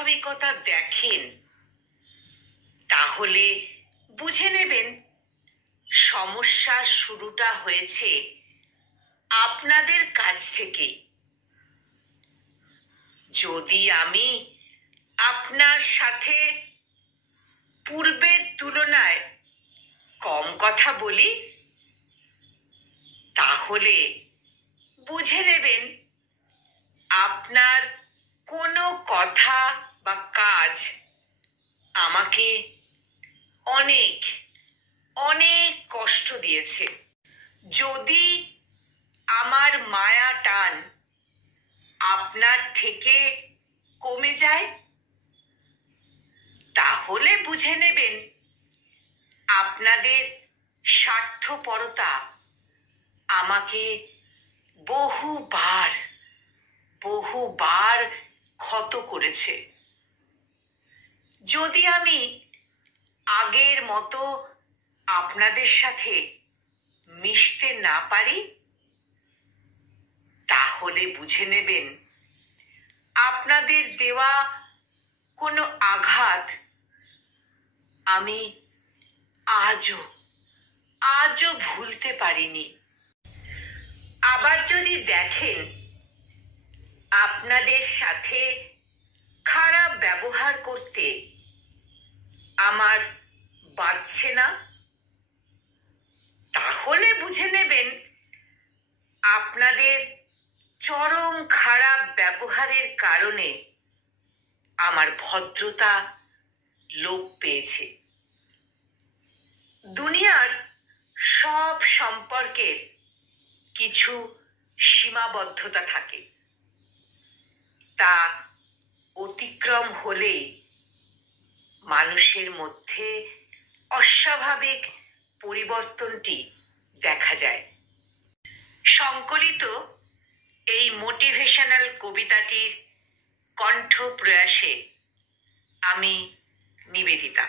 অস্বাভাবিকতা দেখেন, তাহলে বুঝে নেবেন সমস্যার শুরুটা হয়েছে আপনাদের কাছ থেকে। যদি আমি আপনার সাথে পূর্বের তুলনায় কম কথা বলি, তাহলে বুঝে নেবেন আপনার কোনো কথা বা কাজ আমাকে অনেক অনেক কষ্ট দিয়েছে। যদি আমার মায়া টান আপনার থেকে কমে যায়, তাহলে বুঝে নেবেন আপনাদের স্বার্থপরতা আমাকে বহুবার বহুবার ক্ষত করেছে। যদি আমি আগের মতো আপনাদের সাথে মিশতে না পারি, তাহলে বুঝে নেবেন আপনাদের দেওয়া কোনো আঘাত আমি আজও ভুলতে পারিনি। আবার যদি দেখেন আপনাদের সাথে খারাপ ব্যবহার করতে আমার বাধছে না, তাহলে বুঝে নেবেন আপনাদের চরম খারাপ ব্যবহারের কারণে আমার ভদ্রতা লোপ পেয়েছে। দুনিয়ার সব সম্পর্কের কিছু সীমাবদ্ধতা থাকে, তা অতিক্রম হলেই মানুষের মধ্যে অস্বাভাবিক পরিবর্তনটি দেখা যায়। সংকলিত এই মোটিভেশনাল কবিতাটির কণ্ঠ প্রয়াসে আমি নিবেদিতা।